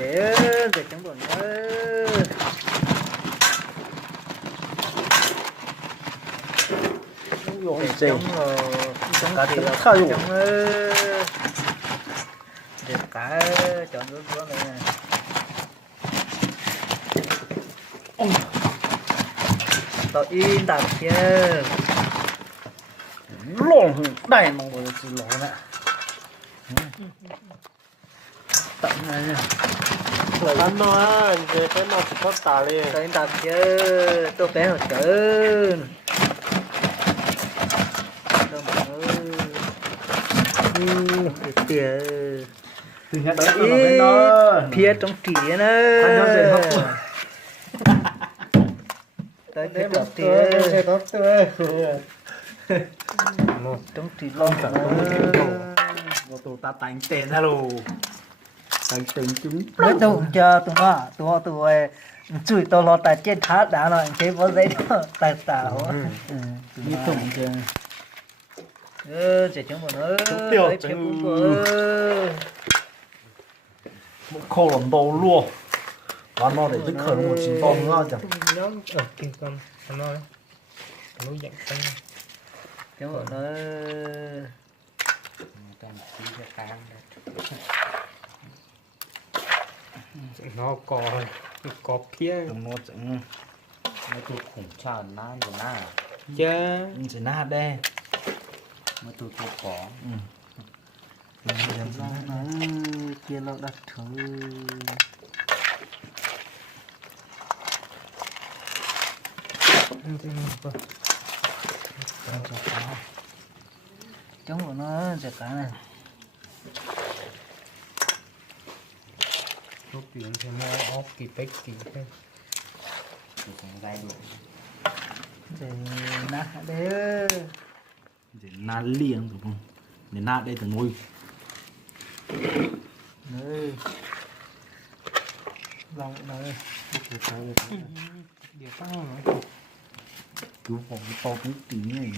để chúng bọn nó Rồi để gì chống rồi chống Cá thì trứng là thay rồi. chống để cá chọn nước xuống này này tao in đặt chưa lộn đầy nó rồi chỉ lộn nè tận này nè Là ăn nó á, về cái nó chỉ có tà liền. tao in đặt chưa tôi bé hồi trơn đâu mà ơi tiền thì nhà đấy nó bên đó phía trong trì nữa anh nó dễ hấp tới Thế phía mà trong trì tươi, tốt tươi. trong trì Long long cả một tụ ta đánh tiền ra luôn đánh tiền chúng mới tụ chờ tụi chửi tôi lo tại trên tháp đã rồi thế có giấy đó tài tạo đi tụng chứ chỉ chúng bọn nó tiêu tới chứ. phía cũng có một khâu làm đầu luôn và nó để tức khởi một chỉ bông nữa chẳng Nhóm ở kinh con, nó nói. Nó dặn tăng. chúng bọn nó Nó có phía. nó chẳng mới tụt khủng chờ na rồi na Chứ. chỉ nát đây mới tụt tụt có kia nó đặt thử chúng bọn nó sẽ cả này Lúc tiền thì mua ốp kỳ tích kỳ thế. thì cũng gai được để nát đấy để nát liền đúng không để nát đây từ nuôi nơi lòng nơi Điều tăng rồi. cứu phòng to cũng tí này